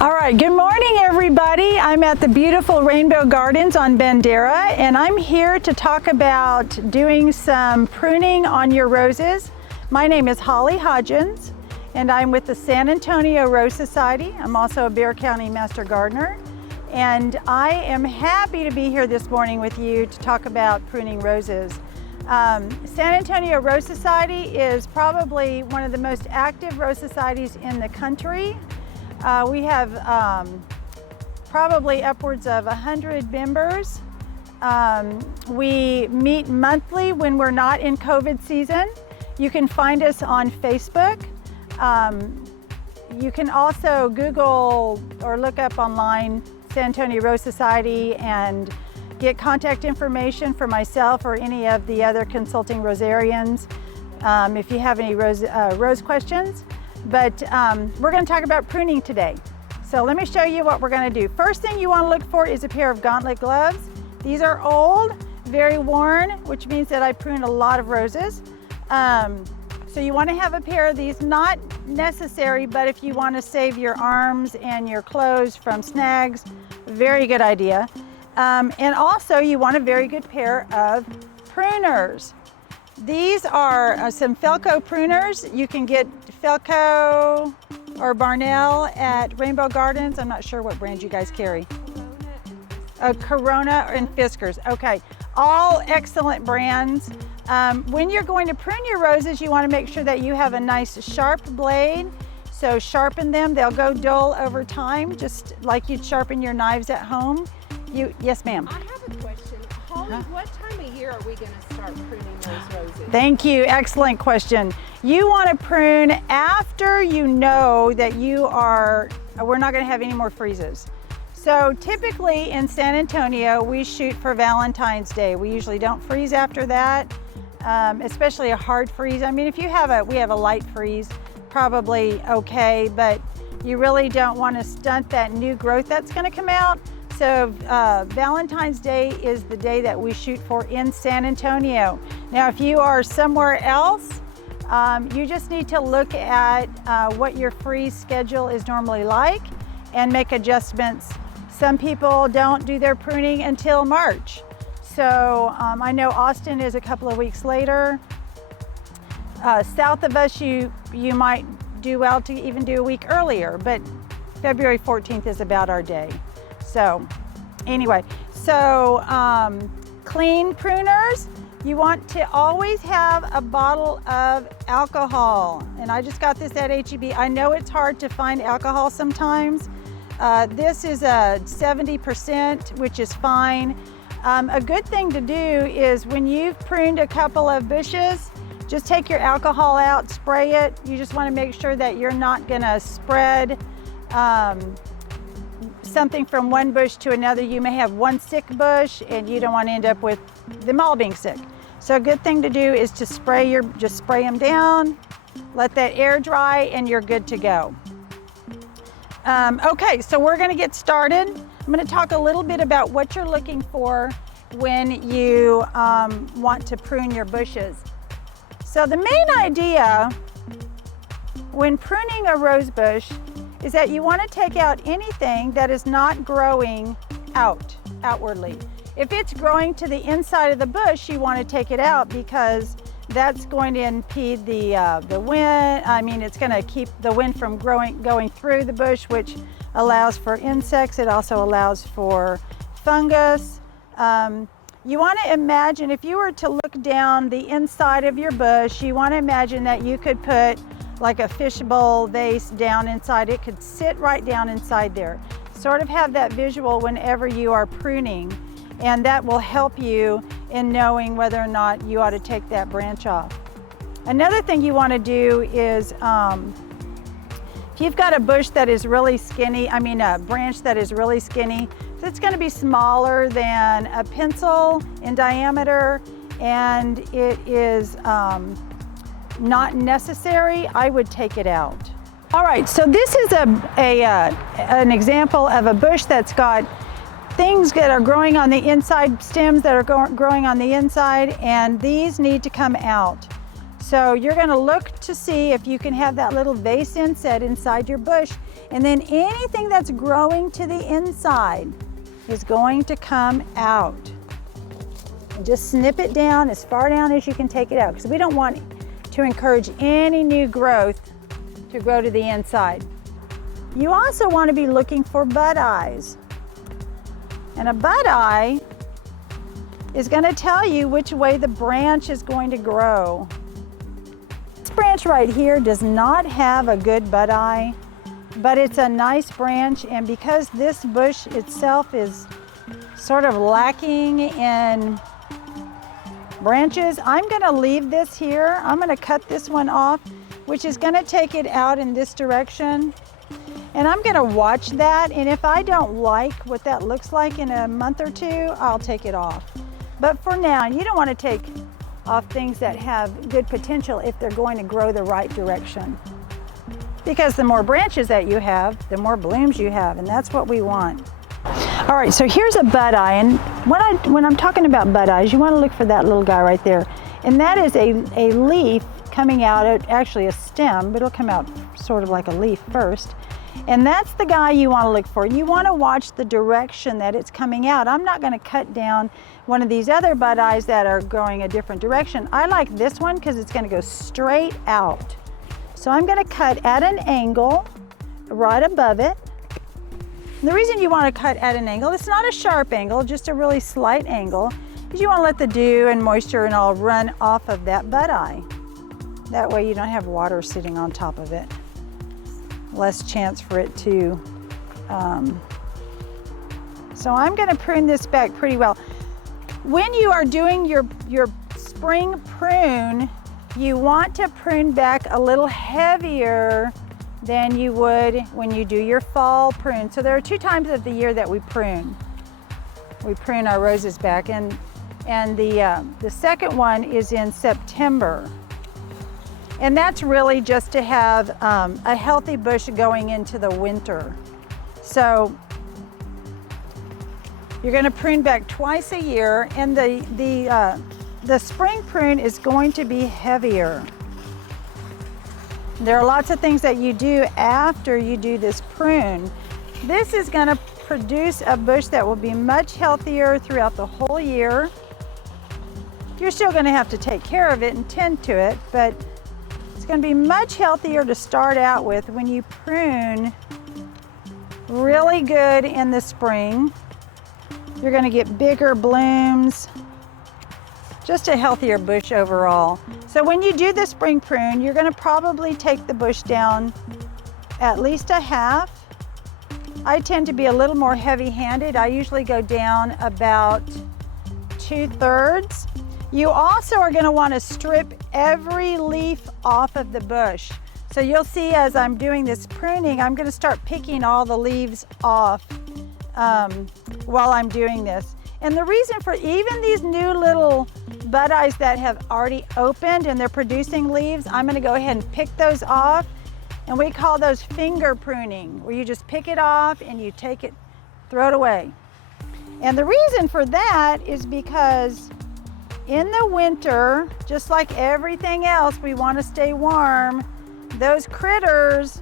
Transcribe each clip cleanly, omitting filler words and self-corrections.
All right, good morning everybody. I'm at the beautiful Rainbow Gardens on Bandera, and I'm here to talk about doing some pruning on your roses. My name is Holly Hodgins, and I'm with the San Antonio Rose Society. I'm also a Bexar County Master Gardener, and I am happy to be here this morning with you to talk about pruning roses. San Antonio Rose Society is probably one of the most active rose societies in the country. We have probably upwards of 100 members. We meet monthly when we're not in COVID season. You can find us on Facebook. You can also Google or look up online San Antonio Rose Society and get contact information for myself or any of the other consulting Rosarians if you have any rose questions. But we're going to talk about pruning today. So let me show you what we're going to do. First thing you want to look for is a pair of gauntlet gloves. These are old, very worn, which means that I prune a lot of roses. So you want to have a pair of these, not necessary, but if you want to save your arms and your clothes from snags, very good idea. And also you want a very good pair of pruners. These are some Felco pruners. You can get Felco or Barnell at Rainbow Gardens. I'm not sure what brand you guys carry. Corona and Fiskars. Okay, all excellent brands. When you're going to prune your roses, you want to make sure that you have a nice sharp blade. So sharpen them. They'll go dull over time, just like you'd sharpen your knives at home. Yes, ma'am. I have a question. Holly, what time of year are we going to start pruning those roses? Thank you. Excellent question. You want to prune after you know that we're not going to have any more freezes. So typically in San Antonio, we shoot for Valentine's Day. We usually don't freeze after that, especially a hard freeze. I mean, if we have a light freeze, probably okay, but you really don't want to stunt that new growth that's going to come out. So Valentine's Day is the day that we shoot for in San Antonio. Now, if you are somewhere else, you just need to look at what your freeze schedule is normally like and make adjustments. Some people don't do their pruning until March. So I know Austin is a couple of weeks later. South of us, you might do well to even do a week earlier, but February 14th is about our day. So anyway, clean pruners, you want to always have a bottle of alcohol. And I just got this at H-E-B. I know it's hard to find alcohol sometimes. This is a 70%, which is fine. A good thing to do is when you've pruned a couple of bushes, just take your alcohol out, spray it. You just want to make sure that you're not going to spread something from one bush to another. You may have one sick bush and you don't want to end up with them all being sick. So a good thing to do is to just spray them down, let that air dry, and you're good to go. Okay, so we're going to get started. I'm going to talk a little bit about what you're looking for when you want to prune your bushes. So the main idea when pruning a rose bush is that you want to take out anything that is not growing outwardly. If it's growing to the inside of the bush, you want to take it out because that's going to impede the wind. I mean, it's going to keep the wind from going through the bush, which allows for insects. It also allows for fungus. You want to imagine, if you were to look down the inside of your bush, you want to imagine that you could put like a fishbowl vase down inside. It could sit right down inside there. Sort of have that visual whenever you are pruning, and that will help you in knowing whether or not you ought to take that branch off. Another thing you want to do is, if you've got a bush that is really skinny, a branch that is really skinny, so it's going to be smaller than a pencil in diameter, and it is not necessary, I would take it out. All right, so this is an example of a bush that's got things that are growing on the inside, stems that are growing on the inside, and these need to come out. So you're gonna look to see if you can have that little vase inset inside your bush, and then anything that's growing to the inside is going to come out. And just snip it down as far down as you can take it out, because we don't want to encourage any new growth to grow to the inside. You also want to be looking for bud eyes. And a bud eye is going to tell you which way the branch is going to grow. This branch right here does not have a good bud eye, but it's a nice branch, and because this bush itself is sort of lacking in branches, I'm going to leave this here. I'm going to cut this one off, which is going to take it out in this direction. And I'm going to watch that, and if I don't like what that looks like in a month or two, I'll take it off. But for now, you don't want to take off things that have good potential if they're going to grow the right direction. Because the more branches that you have, the more blooms you have, and that's what we want. All right, so here's a bud eye, and when I'm talking about bud eyes, you want to look for that little guy right there. And that is a leaf coming out, actually a stem, but it'll come out sort of like a leaf first. And that's the guy you want to look for. You want to watch the direction that it's coming out. I'm not going to cut down one of these other bud eyes that are going a different direction. I like this one because it's going to go straight out. So I'm going to cut at an angle right above it. And the reason you want to cut at an angle, it's not a sharp angle, just a really slight angle, is you want to let the dew and moisture and all run off of that bud eye. That way you don't have water sitting on top of it. Less chance for it to, so I'm going to prune this back pretty well. When you are doing your spring prune, you want to prune back a little heavier than you would when you do your fall prune. So there are 2 times of the year that we prune. We prune our roses back, and the second one is in September. And that's really just to have a healthy bush going into the winter. So you're going to prune back twice a year, and the spring prune is going to be heavier. There are lots of things that you do after you do this prune. This is going to produce a bush that will be much healthier throughout the whole year. You're still going to have to take care of it and tend to it, but it's going to be much healthier to start out with when you prune really good in the spring. You're going to get bigger blooms, just a healthier bush overall. So when you do the spring prune, you're going to probably take the bush down at least a half. I tend to be a little more heavy-handed. I usually go down about 2/3. You also are going to want to strip every leaf off of the bush. So you'll see as I'm doing this pruning, I'm going to start picking all the leaves off while I'm doing this. And the reason for even these new little bud eyes that have already opened and they're producing leaves, I'm going to go ahead and pick those off. And we call those finger pruning, where you just pick it off and you take it, throw it away. And the reason for that is because in the winter, just like everything else, we want to stay warm. Those critters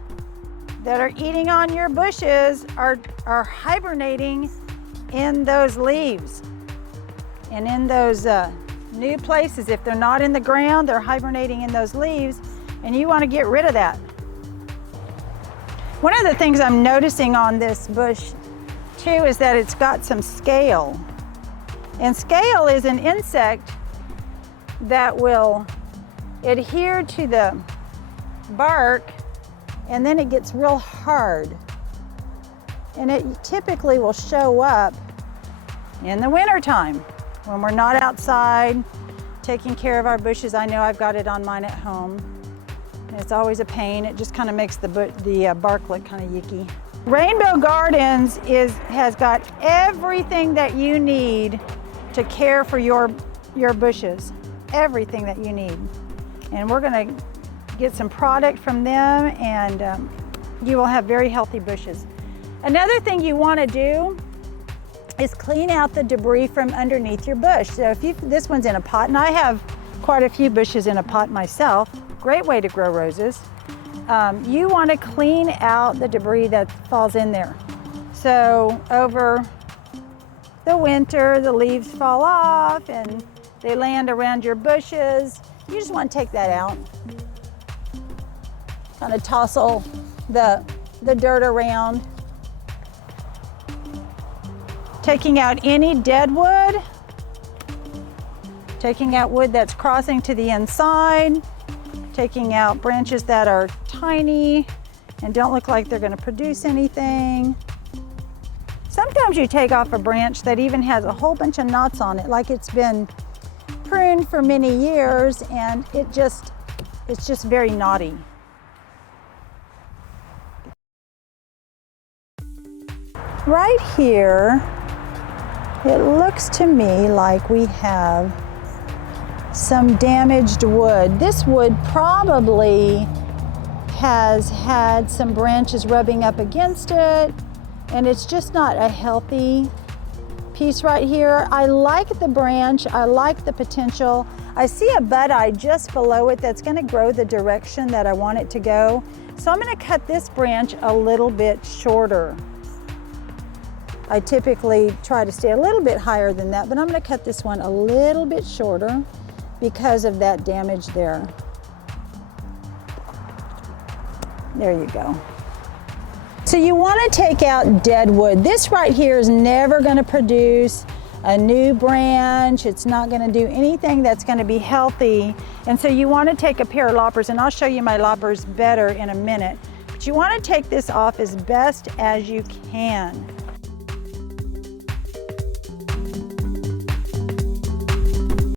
that are eating on your bushes are hibernating in those leaves and in those new places. If they're not in the ground, they're hibernating in those leaves, and you want to get rid of that. One of the things I'm noticing on this bush too is that it's got some scale. And scale is an insect that will adhere to the bark, and then it gets real hard. And it typically will show up in the wintertime when we're not outside taking care of our bushes. I know I've got it on mine at home. It's always a pain. It just kind of makes the bark look kind of yucky. Rainbow Gardens has got everything that you need to care for your bushes. Everything that you need. And we're going to get some product from them, and you will have very healthy bushes. Another thing you want to do is clean out the debris from underneath your bush. So if this one's in a pot, and I have quite a few bushes in a pot myself. Great way to grow roses. You want to clean out the debris that falls in there. So over the winter, the leaves fall off and they land around your bushes. You just want to take that out. Kind of tousle the dirt around. Taking out any dead wood. Taking out wood that's crossing to the inside. Taking out branches that are tiny and don't look like they're going to produce anything. Sometimes you take off a branch that even has a whole bunch of knots on it, like it's been pruned for many years and it's just very knotty. Right here, it looks to me like we have some damaged wood. This wood probably has had some branches rubbing up against it, and it's just not a healthy piece right here. I like the branch, I like the potential. I see a bud eye just below it that's gonna grow the direction that I want it to go. So I'm gonna cut this branch a little bit shorter. I typically try to stay a little bit higher than that, but I'm gonna cut this one a little bit shorter because of that damage there. There you go. So you want to take out dead wood. This right here is never going to produce a new branch. It's not going to do anything that's going to be healthy. And so you want to take a pair of loppers, and I'll show you my loppers better in a minute. But you want to take this off as best as you can.